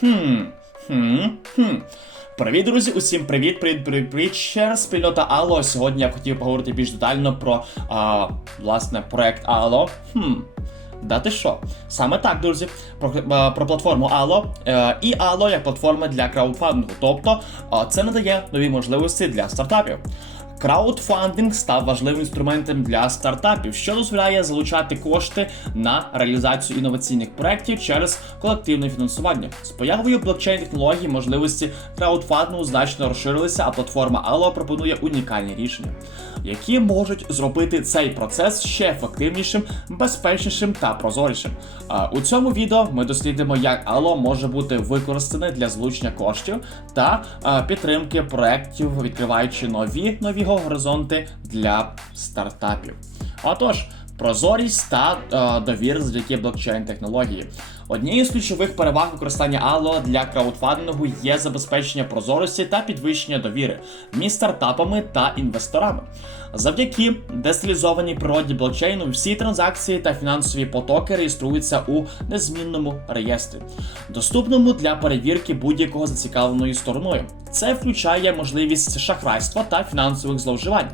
Хм. Хм. Хм. Привіт, друзі! Усім привіт, привіт, привіт, привіт. Спільнота Алло. Сьогодні я хотів поговорити більш детально про а, власне проект Алло. Хм. Да ти що? Саме так, друзі, про, про платформу Allo е, і Allo як платформа для краудфандингу. Тобто це надає нові можливості для стартапів. Краудфандинг став важливим інструментом для стартапів, що дозволяє залучати кошти на реалізацію інноваційних проєктів через колективне фінансування. З появою блокчейн технологій можливості краудфандингу значно розширилися, а платформа Allo пропонує унікальні рішення, які можуть зробити цей процес ще ефективнішим, безпечнішим та прозорішим. У цьому відео ми дослідимо, як Allo може бути використане для залучення коштів та підтримки проєктів, відкриваючи нові нові горизонти для стартапів. Отож. Прозорість та е, довіра завдяки блокчейн технології. Однією з ключових переваг використання Allo для краудфандингу є забезпечення прозорості та підвищення довіри між стартапами та інвесторами. Завдяки децентралізованій природі блокчейну всі транзакції та фінансові потоки реєструються у незмінному реєстрі, доступному для перевірки будь-якого зацікавленою стороною. Це включає можливість шахрайства та фінансових зловживань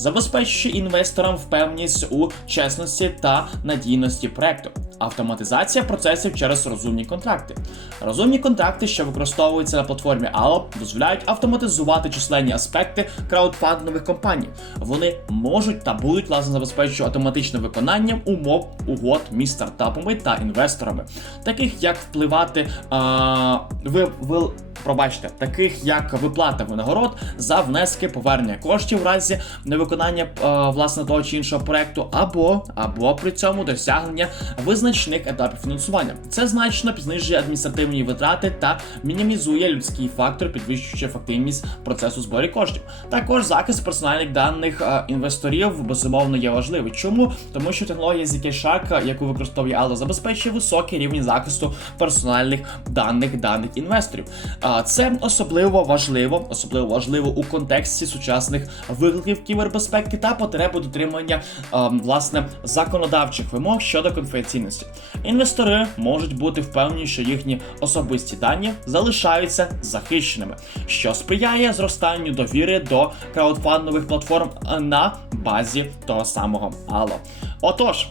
забезпечуючи інвесторам впевненість у чесності та надійності проекту. Автоматизація процесів через розумні контракти. Розумні контракти, що використовуються на платформі Allo, дозволяють автоматизувати численні аспекти краудфандингових компаній. Вони можуть та будуть власне забезпечувати автоматичне виконання умов угод між стартапами та інвесторами, таких як впливати а, ви, ви, пробачте, таких як виплата винагород за внески повернення коштів в разі невиконання е, власне того чи іншого проекту, або або при цьому досягнення визначних етапів фінансування. Це значно знижує адміністративні витрати та мінімізує людський фактор, підвищуючи ефективність процесу збору коштів. Також захист персональних даних е, інвесторів безумовно є важливий. Чому? Тому що технологія Zcash, яку використовує Allo, забезпечує високий рівень захисту персональних даних даних інвесторів. А це особливо важливо, особливо важливо у контексті сучасних викликів кібербезпеки та потреби дотримання власне законодавчих вимог щодо конфіденційності. Інвестори можуть бути впевнені, що їхні особисті дані залишаються захищеними, що сприяє зростанню довіри до краудфандових платформ на базі того самого Allo. Отож.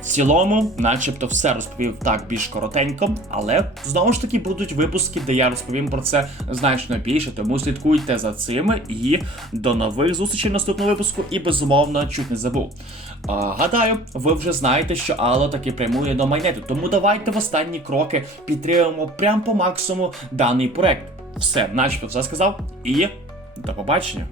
В цілому, начебто, все розповів так більш коротенько, але знову ж таки будуть випуски, де я розповім про це значно більше. Тому слідкуйте за цими і до нових зустрічей в наступному випуску. І безумовно чуть не забув. А, гадаю, ви вже знаєте, що Алло таки прямує до майнету. Тому давайте в останні кроки підтримуємо прям по максимуму даний проект. Все, начебто, все сказав, і до побачення.